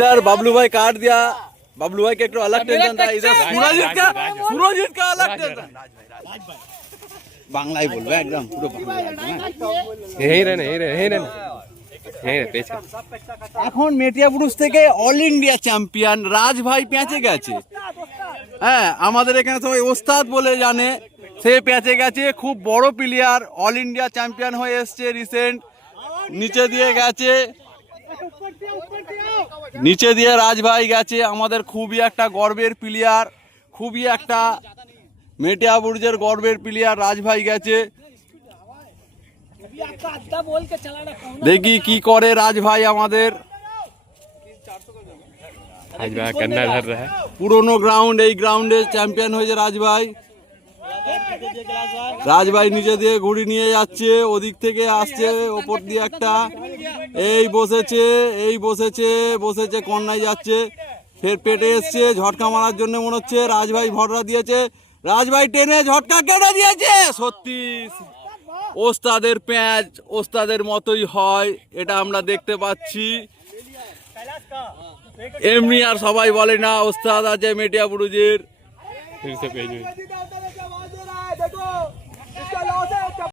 इधर बबलू भाई काट दिया। बबलू भाई के एक अलग टेंशन था, इधर सूरजीत का अलग टेंशन। বাংলায় বলবে একদম পুরো এখন মেটিয়াপুরুষ থেকে অল ইন্ডিয়া চ্যাম্পিয়ন রাজ ভাই পেঁচে গেছে। হ্যাঁ, আমাদের এখানে সবাই ওস্তাদ বলে জানে, সে পেঁচে গেছে। খুব বড় প্লেয়ার, অল ইন্ডিয়া চ্যাম্পিয়ন হয়ে এসছে রিসেন্ট। নিচে দিয়ে গেছে, নিচে দিয়ে রাজ ভাই গেছে। আমাদের খুবই একটা গর্বের প্লেয়ার, খুবই একটা মেটিয়াপুরুষের গর্বের প্লেয়ার রাজ ভাই গেছে। দেখি কি করে রাজ ভাই আমাদের। পুরনো গ্রাউন্ড, এই গ্রাউন্ডে চ্যাম্পিয়ন হয়েছে রাজ ভাই। রাজ ভাই নিচে দিয়ে ঘুড়ি নিয়ে যাচ্ছে, ওদিক থেকে আসছে ওপর দিয়ে একটা। এই বসেছে, এই বসেছে, বসেছে কন্যায় যাচ্ছে, ফের পেটে এসছে। ঝটকা মারার জন্য মনে হচ্ছে রাজ ভাই ভররা দিয়েছে। রাজ ভাই টেনে ঝটকা কেটে দিয়েছে। সত্যি ওস্তাদের প্যাঁচ ওস্তাদের মতোই হয়, এটা আমরা দেখতে পাচ্ছি। এমনি আর সবাই বলে না ওস্তাদ আছে মেটিয়াপুরুষের।